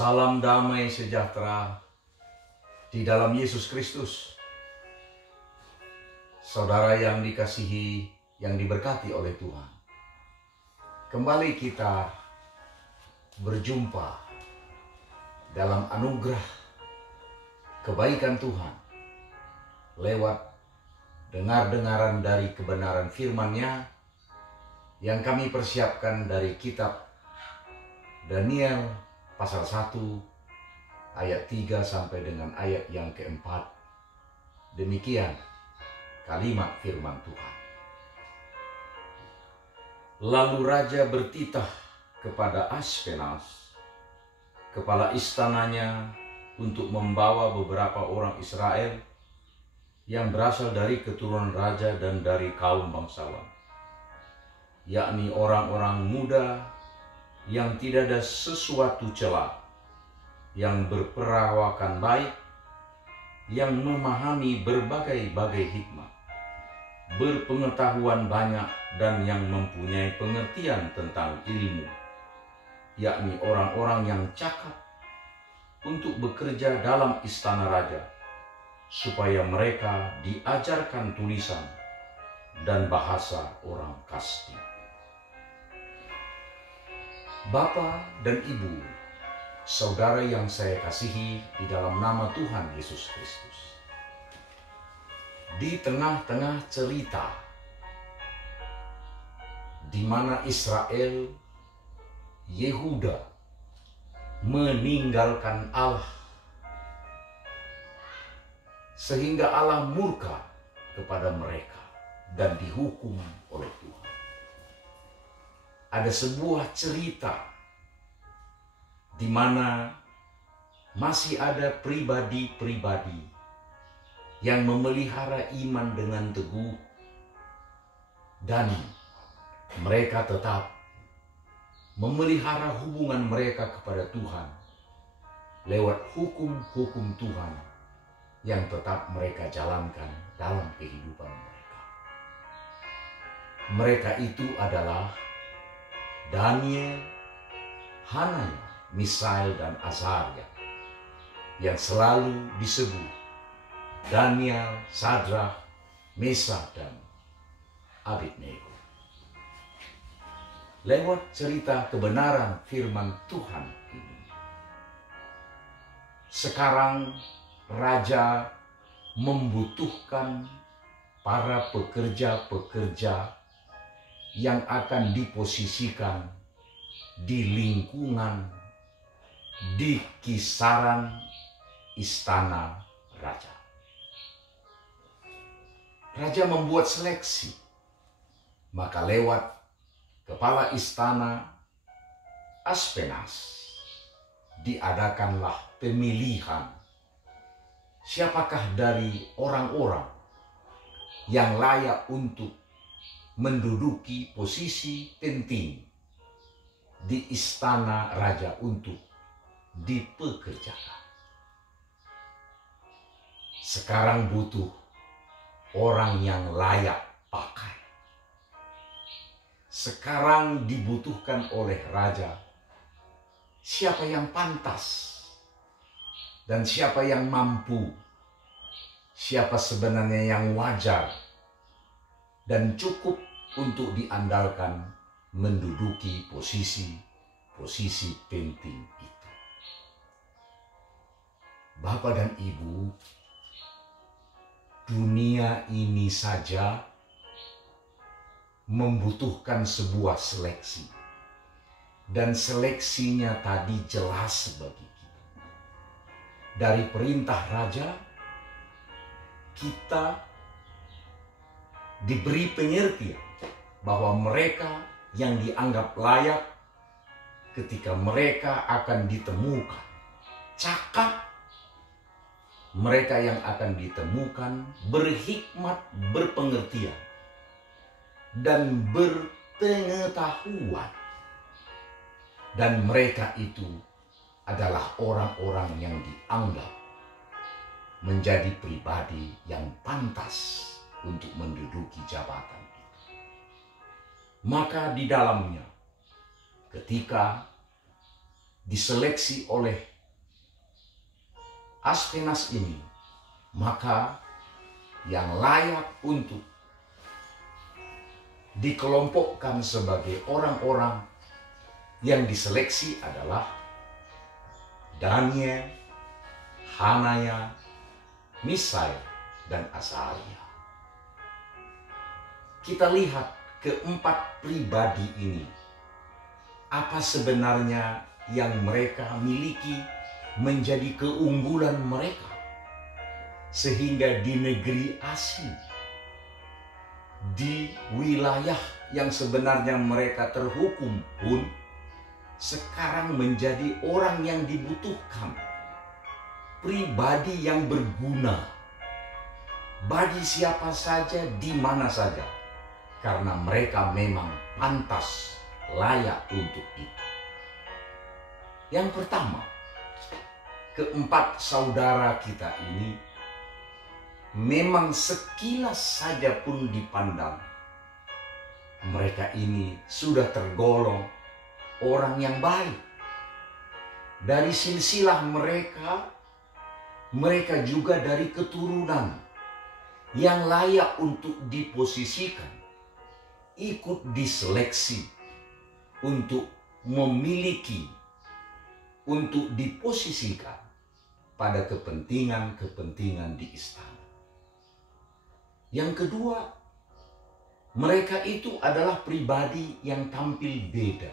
Salam damai sejahtera di dalam Yesus Kristus. Saudara yang dikasihi, yang diberkati oleh Tuhan. Kembali kita berjumpa dalam anugerah kebaikan Tuhan lewat dengar-dengaran dari kebenaran firman-Nya yang kami persiapkan dari kitab Daniel pasal 1 ayat 3 sampai dengan ayat yang keempat. Demikian kalimat firman Tuhan. Lalu raja bertitah kepada Aspenas, kepala istananya, untuk membawa beberapa orang Israel yang berasal dari keturunan raja dan dari kaum bangsawan, yakni orang-orang muda yang tidak ada sesuatu celah, yang berperawakan baik, yang memahami berbagai-bagai hikmah, berpengetahuan banyak, dan yang mempunyai pengertian tentang ilmu, yakni orang-orang yang cakap untuk bekerja dalam istana raja, supaya mereka diajarkan tulisan dan bahasa orang Kasdi. Bapa dan Ibu, saudara yang saya kasihi di dalam nama Tuhan Yesus Kristus. Di tengah-tengah cerita di mana Israel, Yehuda meninggalkan Allah, sehingga Allah murka kepada mereka dan dihukum oleh Tuhan. Ada sebuah cerita di mana masih ada pribadi-pribadi yang memelihara iman dengan teguh, dan mereka tetap memelihara hubungan mereka kepada Tuhan lewat hukum-hukum Tuhan yang tetap mereka jalankan dalam kehidupan mereka. Mereka itu adalah Daniel, Hananya, Misael, dan Azaria, yang selalu disebut Daniel, Sadrak, Mesak, dan Abednego. Lewat cerita kebenaran firman Tuhan ini, sekarang raja membutuhkan para pekerja-pekerja yang akan diposisikan di lingkungan, di kisaran istana raja. Raja membuat seleksi, maka lewat kepala istana Aspenas diadakanlah pemilihan. Siapakah dari orang-orang yang layak untuk menduduki posisi penting di istana raja untuk dipekerjakan. Sekarang butuh orang yang layak pakai. Sekarang dibutuhkan oleh raja siapa yang pantas dan siapa yang mampu, siapa sebenarnya yang wajar dan cukup untuk diandalkan menduduki posisi penting itu. Bapak dan Ibu, dunia ini saja membutuhkan sebuah seleksi. Dan seleksinya tadi jelas bagi kita. Dari perintah raja, kita diberi pengertian bahwa mereka yang dianggap layak ketika mereka akan ditemukan cakap, mereka yang akan ditemukan berhikmat, berpengertian, dan berpengetahuan. Dan mereka itu adalah orang-orang yang dianggap menjadi pribadi yang pantas untuk menduduki jabatan itu. Maka di dalamnya, ketika diseleksi oleh Aspenas ini, maka yang layak untuk dikelompokkan sebagai orang-orang yang diseleksi adalah Daniel, Hanaya, Misael, dan Azaria. Kita lihat keempat pribadi ini, apa sebenarnya yang mereka miliki menjadi keunggulan mereka, sehingga di negeri asing, di wilayah yang sebenarnya mereka terhukum pun, sekarang menjadi orang yang dibutuhkan, pribadi yang berguna bagi siapa saja, di mana saja, karena mereka memang pantas, layak untuk itu. Yang pertama, keempat saudara kita ini memang sekilas saja pun dipandang, mereka ini sudah tergolong orang yang baik. Dari silsilah mereka juga dari keturunan yang layak untuk diposisikan, ikut diseleksi untuk memiliki, untuk diposisikan pada kepentingan-kepentingan di istana. Yang kedua, mereka itu adalah pribadi yang tampil beda.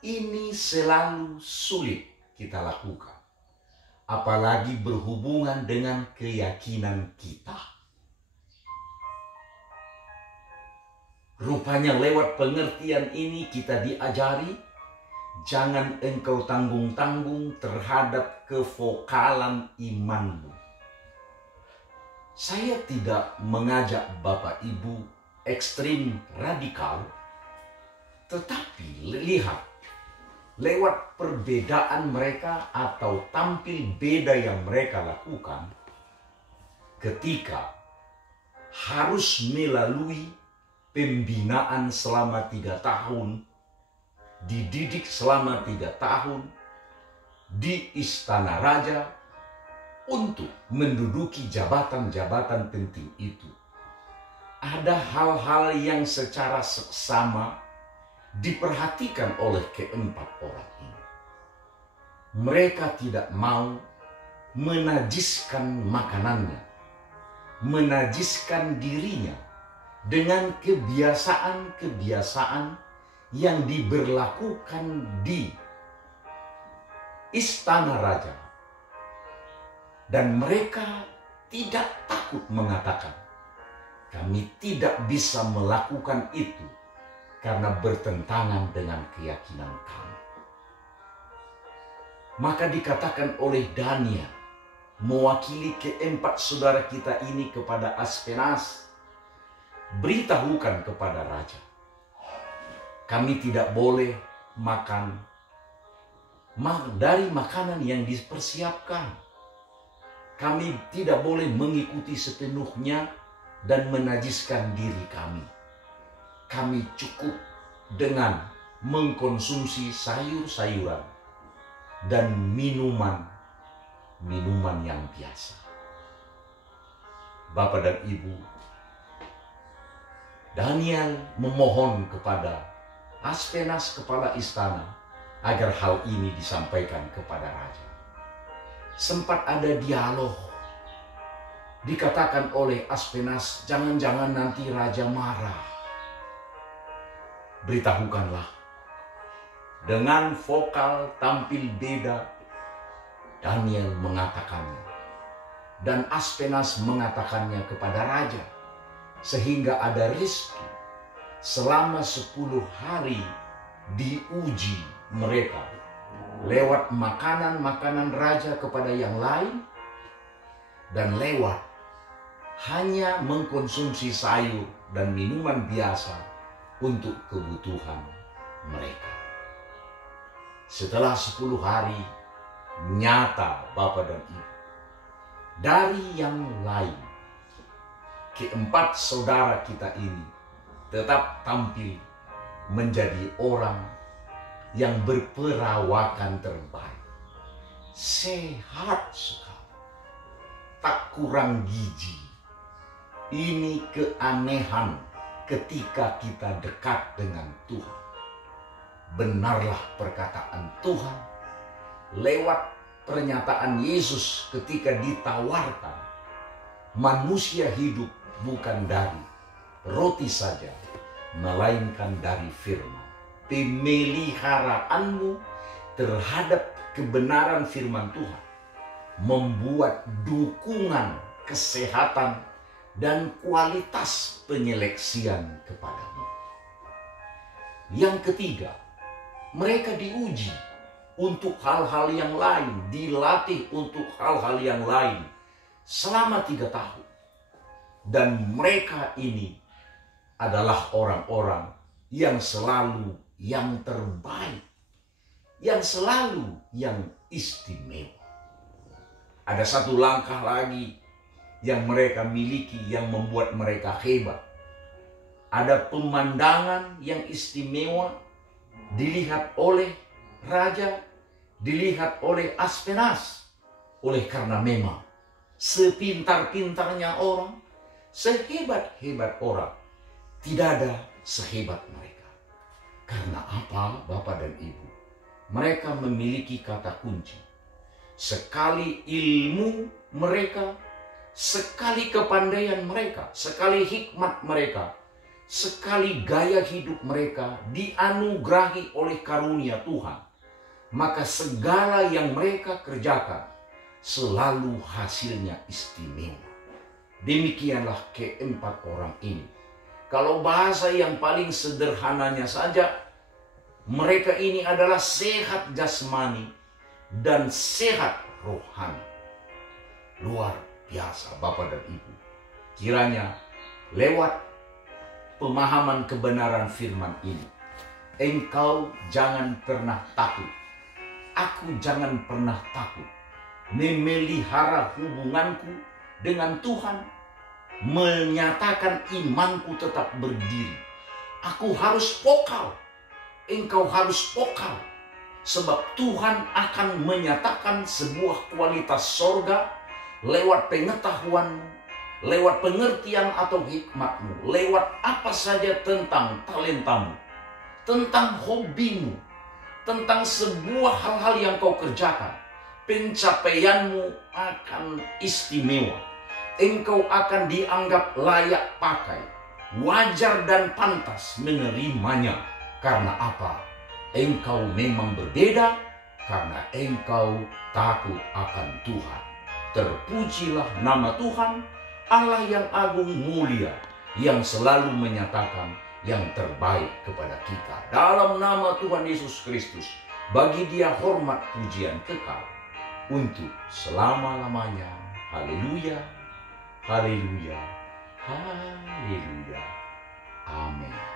Ini selalu sulit kita lakukan, apalagi berhubungan dengan keyakinan kita. Rupanya lewat pengertian ini kita diajari, jangan engkau tanggung-tanggung terhadap kevokalan imanmu. Saya tidak mengajak Bapak Ibu ekstrim radikal, tetapi lihat, lewat perbedaan mereka atau tampil beda yang mereka lakukan, ketika harus melalui pembinaan selama 3 tahun, dididik selama 3 tahun di istana raja untuk menduduki jabatan-jabatan penting itu. Ada hal-hal yang secara seksama diperhatikan oleh keempat orang ini. Mereka tidak mau menajiskan makanannya, menajiskan dirinya dengan kebiasaan-kebiasaan yang diberlakukan di istana raja. Dan mereka tidak takut mengatakan, kami tidak bisa melakukan itu karena bertentangan dengan keyakinan kami. Maka dikatakan oleh Daniel, mewakili keempat saudara kita ini kepada Aspenas, beritahukan kepada raja, kami tidak boleh makan dari makanan yang dipersiapkan. Kami tidak boleh mengikuti sepenuhnya dan menajiskan diri kami. Kami cukup dengan mengkonsumsi sayur-sayuran dan minuman yang biasa. Bapak dan Ibu, Daniel memohon kepada Aspenas, kepala istana, agar hal ini disampaikan kepada raja. Sempat ada dialog. Dikatakan oleh Aspenas, jangan-jangan nanti raja marah. Beritahukanlah. Dengan vokal tampil beda, Daniel mengatakannya. Dan Aspenas mengatakannya kepada raja. Sehingga ada rezeki. Selama 10 hari diuji mereka. Lewat makanan-makanan raja kepada yang lain. Dan lewat hanya mengkonsumsi sayur dan minuman biasa untuk kebutuhan mereka. Setelah 10 hari, nyata Bapak dan Ibu, dari yang lain, keempat saudara kita ini tetap tampil menjadi orang yang berperawakan terbaik. Sehat sekali, tak kurang gizi. Ini keanehan ketika kita dekat dengan Tuhan. Benarlah perkataan Tuhan lewat pernyataan Yesus ketika ditawarkan, manusia hidup bukan dari roti saja, melainkan dari firman. Pemeliharaanmu terhadap kebenaran firman Tuhan membuat dukungan kesehatan dan kualitas penyeleksian kepadamu. Yang ketiga, mereka diuji untuk hal-hal yang lain, dilatih untuk hal-hal yang lain selama 3 tahun. Dan mereka ini adalah orang-orang yang selalu yang terbaik, yang selalu yang istimewa. Ada satu langkah lagi yang mereka miliki yang membuat mereka hebat. Ada pemandangan yang istimewa dilihat oleh raja, dilihat oleh Aspenas. Oleh karena memang sepintar-pintarnya orang, sehebat-hebat orang, tidak ada sehebat mereka. Karena apa, Bapak dan Ibu? Mereka memiliki kata kunci. Sekali ilmu mereka, sekali kepandaian mereka, sekali hikmat mereka, sekali gaya hidup mereka dianugerahi oleh karunia Tuhan, maka segala yang mereka kerjakan selalu hasilnya istimewa. Demikianlah keempat orang ini. Kalau bahasa yang paling sederhananya saja, mereka ini adalah sehat jasmani dan sehat rohani. Luar biasa Bapak dan Ibu. Kiranya lewat pemahaman kebenaran firman ini, engkau jangan pernah takut. Aku jangan pernah takut memelihara hubunganku dengan Tuhan, menyatakan imanku tetap berdiri. Aku harus vokal, engkau harus vokal, sebab Tuhan akan menyatakan sebuah kualitas sorga lewat pengetahuanmu, lewat pengertian atau hikmatmu, lewat apa saja tentang talentamu, tentang hobimu, tentang sebuah hal-hal yang kau kerjakan. Pencapaianmu akan istimewa. Engkau akan dianggap layak pakai, wajar dan pantas menerimanya. Karena apa? Engkau memang berbeda, karena engkau takut akan Tuhan. Terpujilah nama Tuhan, Allah yang agung mulia, yang selalu menyatakan yang terbaik kepada kita. Dalam nama Tuhan Yesus Kristus, bagi Dia hormat pujian kekal untuk selama-lamanya. Haleluya, haleluya, haleluya. Amin.